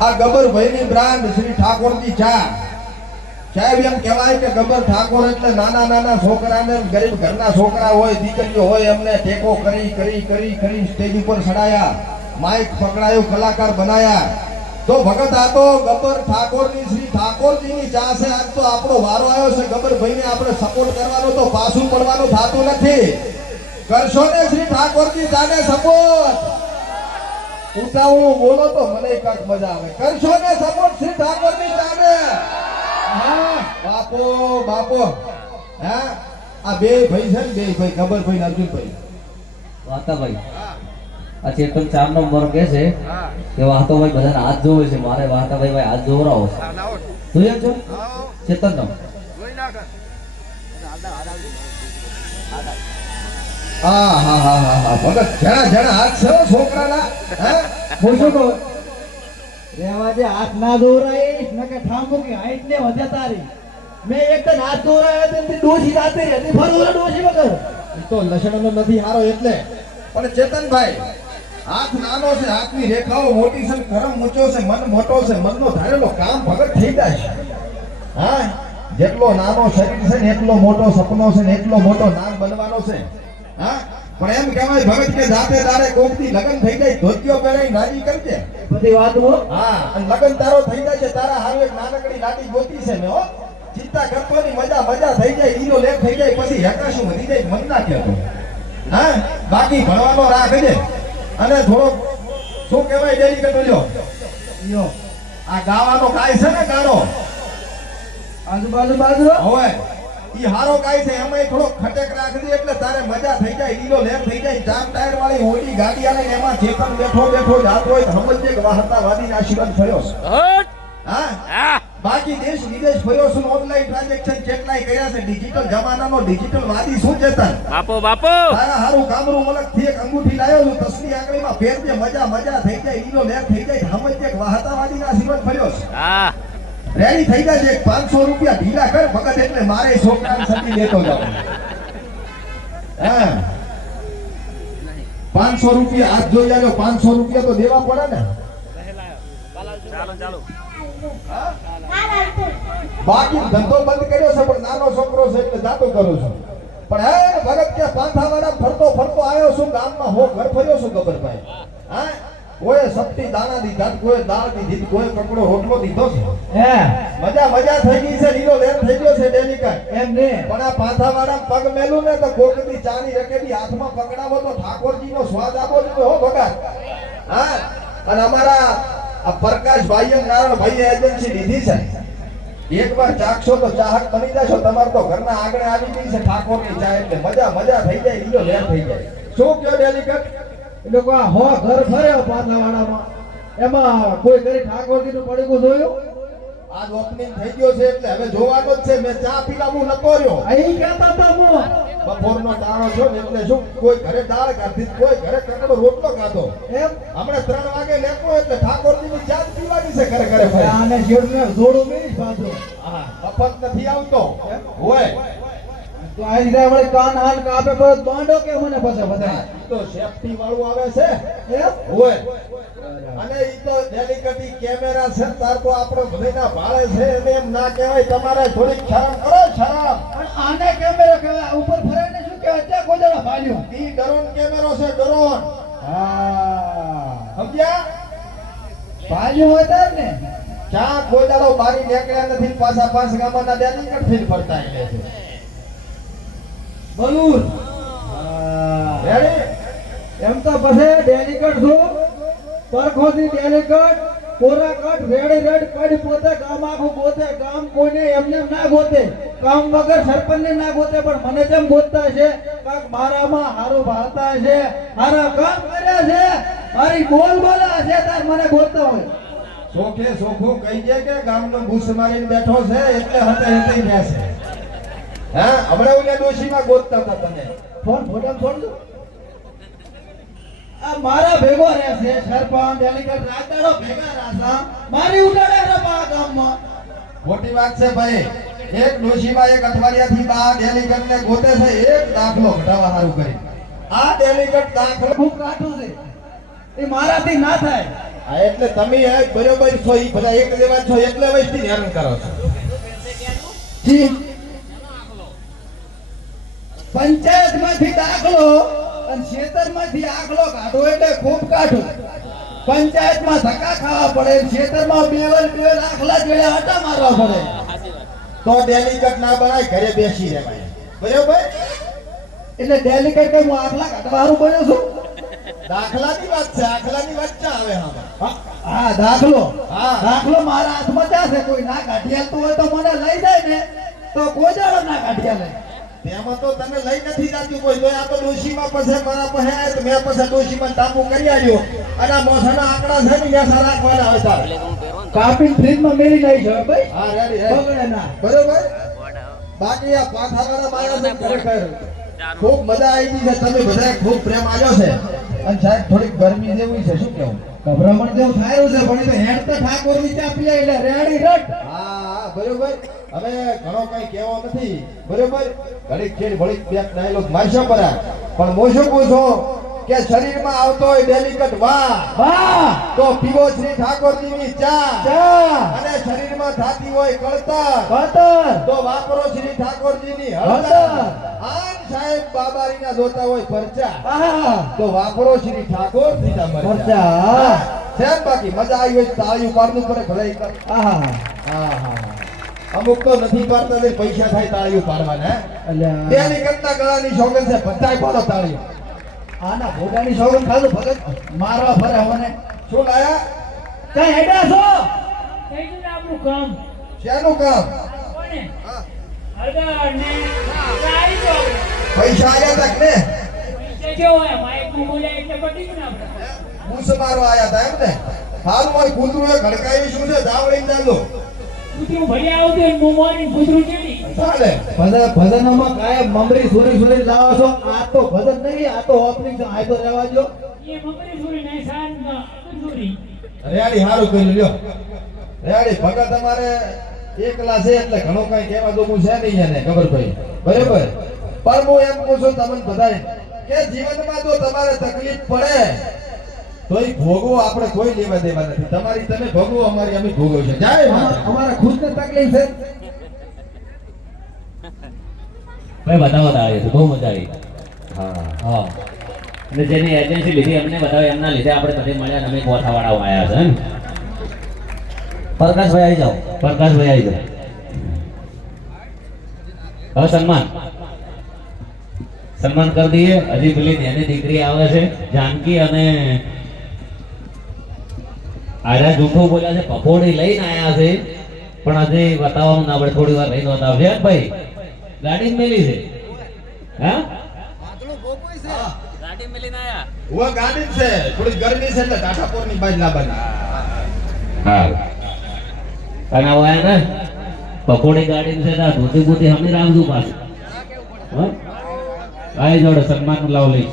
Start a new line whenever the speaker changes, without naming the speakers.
આ ગબ્બરભાઈની બ્રાન્ડ શ્રી ઠાકોરજી ચા. સાહેબ, એમ કહેવાય કે ગબ્બર ઠાકોર એટલે નાના નાના છોકરાને ગરીબ ઘરના છોકરા હોય, દીકરીઓ હોય, એમને ટેકો કરી કરી કરી કરી સ્ટેજ ઉપર ચડાયા, માઇક પકડાયો, કલાકાર બનાયા. તો ભગત, આ તો ગબ્બર ઠાકોરની, શ્રી ઠાકોરજીની ચા છે. આજ તો આપણો વારો આવ્યો છે. ગબરભાઈને આપણે સપોર્ટ કરવાનો તો પાછું પડવાનું થતું નથી. કરશો ને, શ્રી ઠાકોરજી ચાને સપોર્ટ ઉતાવળું બોલો તો મને કાંઈક મજા આવે. કરશો ને સપોર્ટ શ્રી ઠાકોરની ચાને હા બાપો બાપો. હા આ બે ભાઈ છે ને બે ભાઈ ખબર ભાઈ ને અર્જુનભાઈ.
વાતાભાઈ આ ચેતન ચાર નો નંબર કે છે કે વાતાભાઈ બધાને હાથ જોવે છે. મારે વાતાભાઈ ભાઈ હાથ જોવરાવો છે. જોઈએ છો ચેતન નો.
હા હા હા હા હા ભગત જણા જણા હાથ છે છોકરાના હા?
હું શું કહું રેવા જે હાથ ના દોરાઈશ ને કે ઠામું કે હાઈટ ને વધે તારી. મેં એક જ હાથ દોરાયો તો એમથી ડોસી જાતે હતી ફરું ડોસી વગર.
તો લસણનો નથી હારો એટલે. પણ ચેતનભાઈ હાથ નાનો છે હાથની રેખાઓ મોટી છે કરમ ઊંચો છે મન મોટો છે મનનો ધારેલો કામ ભગત થઈ જાય છે. હા જેટલો નાનો શરીર છે ને એટલો મોટો સપનો છે ને એટલો મોટો નામ બનવાનો છે. હા? પણ એમ કહેવાય ભગત કે જાતે તારે કોકથી લગ્ન થઈ જાય ધોતિયો પહેરાઈ નાજી કરજે.
બધી વાતો
હા. અને લગ્ન તારો થઈ જાય છે તારા હારું એક નાનકડી લાટી ગોતી છે ને હો. ચિંતા કરતો ની મજા મજા થઈ જાય ઈનો લેખ થઈ જાય પછી હેકાશું વધી જાય મન ના કહેતો હા? બાકી ભણવાનો રાખજે અને થોડો શું કહેવાય ડેરી કરતો લ્યો. આ ગાવાનો કાય છે ને ગાનો
આજુબાજુ બાજુ
હવે. ઈ હારો કાય છે એમાં થોડો ખટેક રાખજે એટલે તારે મજા થઈ જાય ઈલો લેમ થઈ જાય. ચાર ટાયર વાળી ઓડી ગાડી આલે એમાં ચેતન બેઠો બેઠો જાતો હોય સમજજે કે વાહતા વાદીને આશીર્વાદ થયો. હા? બાકી દેશ વિદેશ ફર્યો છું ઓનલાઈન ટ્રાન્ઝેક્શન કેટલાય કર્યા છે ડિજિટલ જમાનાનો ડિજિટલ વાદી શું ચેતન
બાપો બાપો!
તારા હારું કામરું મલકથી એક અંગૂઠી લાયો છું તસલી આંગળીમાં ફેરજે મજા મજા થઈ જાય ઈલો લેમ થઈ જાય સમજજે કે વાહતાવાદીના આશીર્વાદ ફર્યો
હા.
રેડી થઈ જાય એક 500 રૂપિયા ઢીલા કર ભગત એટલે મારે છોકરા સતી લેતો જાવ 500 રૂપિયા હાથ જોઈ આવ્યો 500 રૂપિયા તો દેવા પડે ને. બાકી ધંધો બંધ કર્યો છે, પણ નાનો છોકરો છે એટલે જાતો કરું છું. પણ હે ભગત કે પાંથાવાળા ફરતો ફરતો આવ્યો છું, ગામમાં હો, ઘર ફર્યો છું ગબરભાઈ કોઈ શક્તિ દાણા દીધા કોઈ દાળ દીધી કોઈ કપડો હોટલો દીધો છે?
હે.
મજા મજા થઈ ગઈ છે લીલો લેર થઈ ગયો છે ડેલી કાય
એમ ને.
પણ આ પાંથાવાળા પગ મેલું ને તો કોકની ચાની રકેલી હાથમાં પકડાવો તો ઠાકોરજીનો સ્વાદ આપો જોઈએ હો ભગા હા? અને અમારા આ પ્રકાશભાઈ નારાયણ ભાઈ એજન્સી લીધી છે. એક વાર ચાખશો તો ચાહક બની જશો. તમારે તો ઘરના આગળ આવી ગઈ છે ઠાકોરની ચા એટલે મજા મજા થઈ જાય લીલો લેન થઈ જાય. શું કયો ડેલિકટ
લોકો આ હો ઘર ફર્યો પાછાવાડામાં એમાં કોઈ ઘરે ઠાકોરજી નું પડેલું જોયું?
આજ ઓપનિંગ થઈ ગયો છે એટલે હવે જોવાનો જ છે. મેં ચા પીલાવું નતો રહ્યો
અહીં કહેતા હતા હું
બપોરનો ટાણો છો ને એટલે શું? કોઈ ઘરે દાળ કાઢી કોઈ ઘરે કકડો રોટલો ખાધો.
એમ?
હમણે ત્રણ વાગે લેકો એટલે ઠાકોરજીની ચા જ પીવાની છે ઘરે ઘરે.
આને શેઠને જોડું નહીં પાછો
હા મફત નથી આવતો. હોય.
તો આ વળી કાન હાલ કાપે પર બાંડો કે મને પછી બધા?
તો સેફટી વાળું આવે છે.
એ
હોય. અને ઈ તો ડેલિકેટી કેમેરા છે તાર તો આપણો ભલેના ભાળે છે એને એમ ના કહેવાય તમારે થોડી શરમ કરો શરમ.
આને કેમેરા કહેવાય ઉપર ફરાઈને શું કહેવાય? ત્યાં કોદળા ભાલ્યો.
ઈ ડ્રોન કેમેરો છે ડ્રોન
હા.
સમજ્યા?
ભાલ્યો હોય તાર ને?
ચા કોઈ દાડો બારી નીકળ્યા નથી પાછા પાંચ ગામના ડેલિકેટ થઈને ફરતા છે.
બલૂન એમ તો પછી ડેલિકેટ છું. પરખોથી ડેલિકેટ કોરા કટ રેડી રેડ કડી પોતે કામ આખું ગોતે કામ કોઈને એમને ના ગોતે. કામ વગર સરપંચને ના ગોતે પણ મને જેમ ગોતતા છે કાક મારામાં હારું ભાતા છે હારા કામ કર્યા છે મારી બોલ બોલા છે તાર મને ગોતતા હોય.
સોખે સોખું કહી દે કે ગામનો ભૂસ મારીને બેઠો છે એટલે હતે હતે બેસે. હા હમણાં ઓલે ડોશીમાં ગોતતા હતા તને
ફોન ફોટો ફોન દો. આ મારા ભેગો રહેશે સરપંચ ડેલિકેટ રાતાડો ભેગા રાસા મારી ઉડાડે રપા ગામમાં.
ખોટી વાત છે ભાઈ. એક ડોશીમાં એક અઠવાડિયાથી બા ડેલિગેટ ને ગોતે છે એક દાખલો ઘટાવા સારું કરી. આ ડેલિગેટ દાખલો
ખૂબ કાઠું છે. એ મારાથી ના થાય.
આ એટલે તમે બરોબર છો એ બધા એક જેવા છો એટલે વયથી હેરાન કરો છો.
જી. પંચાયતમાંથી દાખલો અને ખેતરમાંથી આખલો કાઢો એટલે ખૂબ કાઢો. પંચાયતમાં ધક્કા ખાવા પડે ખેતરમાં બેવલ બેવલ આખલા જોડે આટા મારવા પડે.
તો ડેલિકેટ ના બનાય ઘરે બેસી રહેવાય. બરાબર?
એટલે ડેલિકેટ કે હું આખલા કાઢવાનું બન્યો છું?
દાખલાની વાત છે આખલાની વાત ચા આવે હા
હા, દાખલો.
હા.
દાખલો મારા હાથમાં જાશે કોઈ ના કાઢી આવતું હોય તો મને લઈ જાય ને. તો કોઈ દાડો ના કાઢી આલે.
તેમાં તો તને લઈ નથી જાતું કોઈ તો આ તો ડોશીમાં પછી મારા પાસે તો મેં પછી ડોશીમાં ટાપુ કરી આવ્યો અને મોસાના આંકડા છે ને મેં સારા રાખવાના હોય તારે.
કાપીને ફ્રીજમાં મેલી નાઈ છે ભાઈ.
હા રેડી
બગડે ના.
બરોબર? બાકી આ પાથાવાળા માયા છે ખરેખર ખૂબ મજા આવી ગઈ છે. તમે બધાએ ખૂબ પ્રેમ આવ્યો છે. અને સાહેબ થોડીક ગરમી જેવી છે શું કેવું
ગભરામણ જેવું થાય છે પણ એ તો હેડ તો ઠાકોરની ચા પીએ એટલે રેડી રટ
બરોબર? હવે ઘણો કઈ કહેવો નથી. બરોબર? ઘડીક ખેડ ભળી બે ડાયલોગ મારશો પરા. પણ હું શું પૂછો કે શરીરમાં આવતો હોય ડેલિકટ વા
વા
તો પીવો શ્રી ઠાકોરજીની ચા.
ચા!
અને શરીરમાં થાતી હોય કળતર.
કળતર!
તો વાપરો શ્રી ઠાકોરજીની
હળદર.
આન સાહેબ બાબારીના જોતા હોય પરચા
આહા!
તો વાપરો શ્રી ઠાકોરજીના મરચા. સેમ બાકી મજા આવી હોય તાળી પાડવું પડે ભલે.
આહા!
હા હા હા. અમુક તો નથી પાડતા તે પૈસા થાય તાળીઓ પાડવાના તેની કરતા ગળાની સોગન છે બધાય પાડો તાળીઓ.
આના ભોગાની સોગન ખાધું ભગત? મારવા ફરે મને
શું લાયા?
કઈ હેડા છો?
થઈ ગયું આપણું કામ.
શેનું કામ. પૈસા આવ્યા તા કે ને? મારવા આવ્યા તા એમ ને? હાલ મારી કૂતરું એ ઘડકાવી શું છે? જાવડીને જાજો
કૂતરું ભરી આવતું ને મોમોની કૂતરું કેવી?
ચાલે.
ભજન ભજનમાં કાયમ મમરી સુરી સુરી લાવો છો? આ તો ભજન નહીં આ તો ઓપનિંગ છે. આ તો રહેવા દો
એ મકરી સુરી ને સાન સુરી.
રેડી હારું કર્યું લ્યો. રેડી ભગત અમારે એકલા છે એટલે ઘણો કઈ કહેવા જોગું છે નહીં એને ખબર ભાઈ બરાબર? પણ હું એમ કહું છું તમને બધાય કે જીવનમાં જો તમારે તકલીફ પડે તો એ ભોગવો આપણે કોઈ લેવા દેવા નથી. તમારી તમે ભોગવો અમારી અમે ભોગવ છે જાય
અમારા ખુદ ને તકલીફ છે.
ભાઈ બતાવો તાળી છે બહુ મજા આવી. હા. હા. અને જેની એજન્સી લીધી અમને બતાવે એમના લીધે આપણે બધે મળ્યા અમે ગોઠાવાળાઓ આવ્યા છે પ્રકાશભાઈ આવી જાઓ. પ્રકાશભાઈ આવી જાઓ. હવે સન્માન. સન્માન કરી દઈએ. હજી પેલી જેની દીકરી આવે છે જાનકી અને આજા જૂઠો બોલ્યા છે પકોડી લઈને આયા છે. પણ આજે બતાવવાનું ના પડે થોડી વાર લઈને બતાવશે હે ભાઈ ગાડી જ મેલી છે? હા?
ગાડી મેલીને આયા?
હું ગાડી જ છે. થોડી ગરમી છે એટલે ટાટાપોરની બાજ લાવવાની
હા અને હવે ને પકોડી ગાડી છે ના ધોતી બોતી હમી રાખજો પાછું. હા? આ જોડે સન્માન લાવ લઈશ